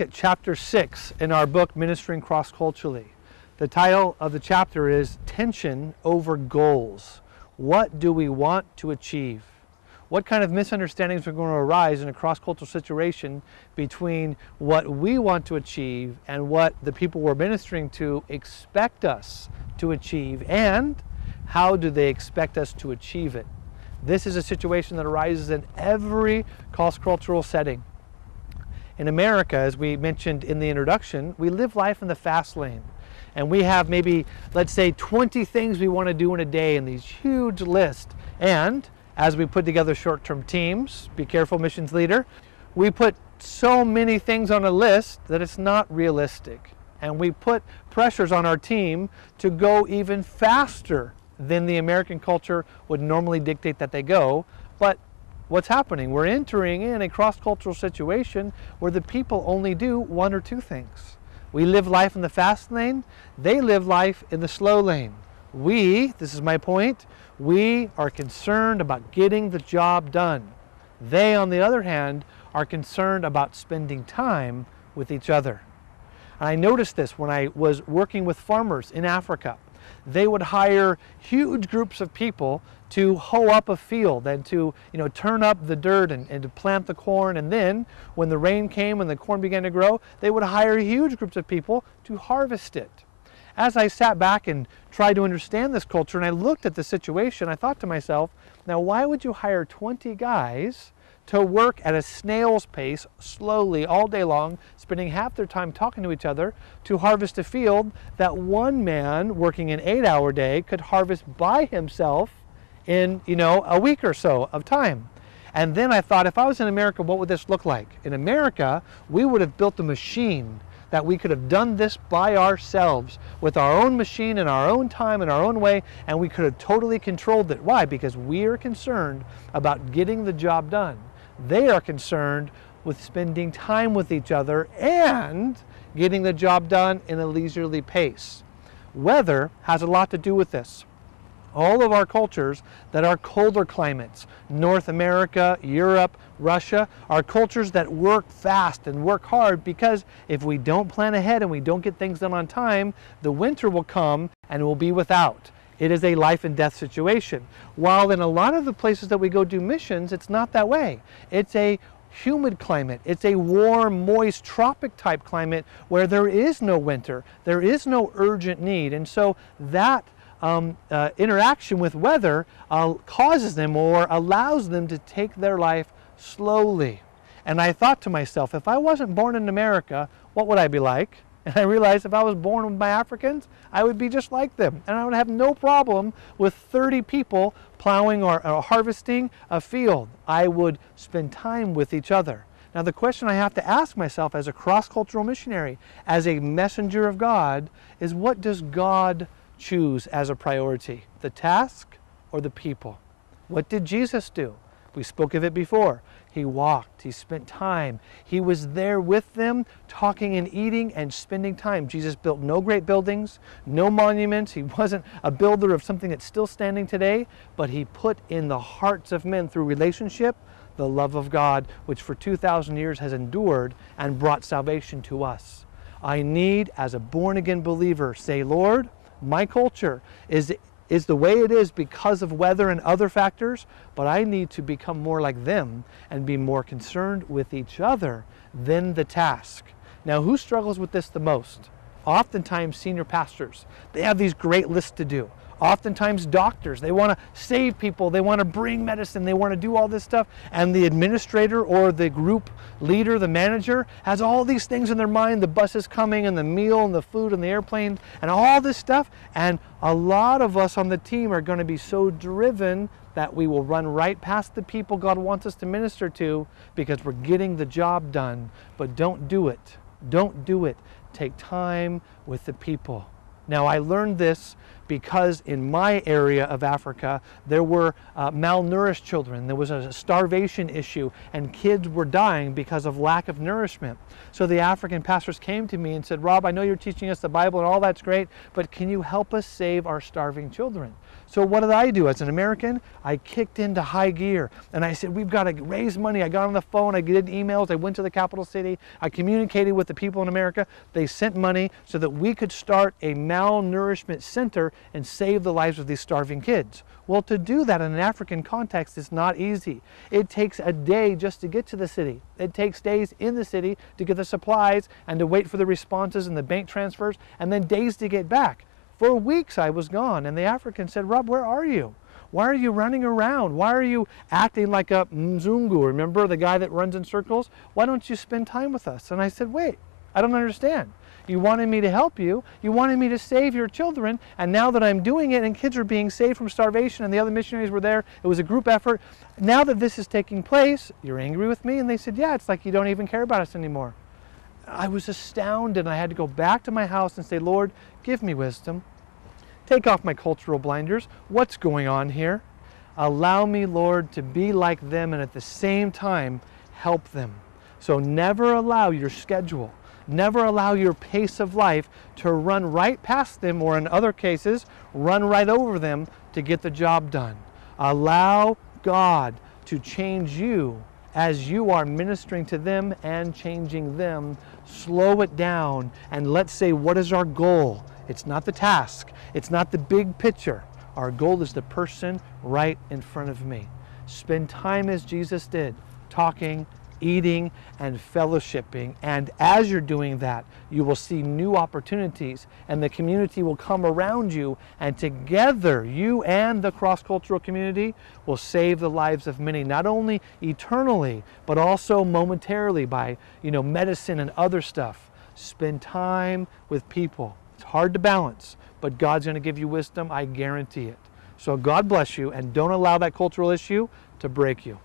At chapter 6 in our book, Ministering Cross-Culturally. The title of the chapter is Tension Over Goals. What do we want to achieve? What kind of misunderstandings are going to arise in a cross-cultural situation between what we want to achieve and what the people we're ministering to expect us to achieve, and how do they expect us to achieve it? This is a situation that arises in every cross-cultural setting. In America, as we mentioned in the introduction, we live life in the fast lane. And we have maybe, let's say, 20 things we want to do in a day in these huge lists. And as we put together short-term teams, be careful missions leader, we put so many things on a list that it's not realistic. And we put pressures on our team to go even faster than the American culture would normally dictate that they go. But what's happening? We're entering in a cross-cultural situation where the people only do one or two things. We live life in the fast lane. They live life in the slow lane. This is my point, we are concerned about getting the job done. They, on the other hand, are concerned about spending time with each other. And I noticed this when I was working with farmers in Africa. They would hire huge groups of people to hoe up a field and to turn up the dirt and to plant the corn. And then when the rain came and the corn began to grow, they would hire huge groups of people to harvest it. As I sat back and tried to understand this culture and I looked at the situation, I thought to myself, now why would you hire 20 guys to work at a snail's pace, slowly, all day long, spending half their time talking to each other to harvest a field that one man working an 8-hour day could harvest by himself in, a week or so of time? And then I thought, if I was in America, what would this look like? In America, we would have built a machine that we could have done this by ourselves with our own machine in our own time in our own way, and we could have totally controlled it. Why? Because we are concerned about getting the job done. They are concerned with spending time with each other and getting the job done in a leisurely pace. Weather has a lot to do with this. All of our cultures that are colder climates, North America, Europe, Russia, are cultures that work fast and work hard, because if we don't plan ahead and we don't get things done on time, the winter will come and we'll be without. It is a life and death situation. While in a lot of the places that we go do missions, it's not that way. It's a humid climate. It's a warm, moist, tropic type climate where there is no winter. There is no urgent need. And so that interaction with weather causes them or allows them to take their life slowly. And I thought to myself, if I wasn't born in America, what would I be like? And I realized if I was born with my Africans, I would be just like them. And I would have no problem with 30 people plowing or harvesting a field. I would spend time with each other. Now the question I have to ask myself as a cross-cultural missionary, as a messenger of God, is what does God choose as a priority? The task or the people? What did Jesus do? We spoke of it before. He walked, he spent time. He was there with them, talking and eating and spending time. Jesus built no great buildings, no monuments. He wasn't a builder of something that's still standing today, but he put in the hearts of men through relationship the love of God, which for 2,000 years has endured and brought salvation to us. I need, as a born-again believer, say, Lord, my culture is the way it is because of weather and other factors, but I need to become more like them and be more concerned with each other than the task. Now, who struggles with this the most? Oftentimes senior pastors. They have these great lists to do. Oftentimes doctors, they want to save people, they want to bring medicine, they want to do all this stuff, and the administrator or the group leader, the manager, has all these things in their mind, the bus is coming and the meal and the food and the airplane and all this stuff, and a lot of us on the team are going to be so driven that we will run right past the people God wants us to minister to because we're getting the job done. But don't do it. Don't do it. Take time with the people. Now, I learned this because in my area of Africa there were malnourished children. There was a starvation issue and kids were dying because of lack of nourishment. So the African pastors came to me and said, Rob, I know you're teaching us the Bible and all that's great, but can you help us save our starving children? So what did I do as an American? I kicked into high gear and I said, we've got to raise money. I got on the phone, I did emails, I went to the capital city, I communicated with the people in America. They sent money so that we could start a malnourishment center and save the lives of these starving kids. Well, to do that in an African context is not easy. It takes a day just to get to the city. It takes days in the city to get the supplies and to wait for the responses and the bank transfers, and then days to get back. For weeks I was gone, and the African said, Rob, where are you? Why are you running around? Why are you acting like a mzungu? Remember the guy that runs in circles? Why don't you spend time with us? And I said, wait, I don't understand. You wanted me to help you. You wanted me to save your children. And now that I'm doing it and kids are being saved from starvation and the other missionaries were there, it was a group effort. Now that this is taking place, you're angry with me? And they said, yeah, it's like you don't even care about us anymore. I was astounded. I had to go back to my house and say, Lord, give me wisdom. Take off my cultural blinders. What's going on here? Allow me, Lord, to be like them and at the same time help them. So never allow your schedule, never allow your pace of life to run right past them, or in other cases, run right over them to get the job done. Allow God to change you as you are ministering to them and changing them. Slow it down and let's say, what is our goal? It's not the task. It's not the big picture. Our goal is the person right in front of me. Spend time as Jesus did, talking, eating, and fellowshipping. And as you're doing that, you will see new opportunities and the community will come around you, and together you and the cross-cultural community will save the lives of many, not only eternally, but also momentarily by, medicine and other stuff. Spend time with people. It's hard to balance, but God's going to give you wisdom, I guarantee it. So God bless you, and don't allow that cultural issue to break you.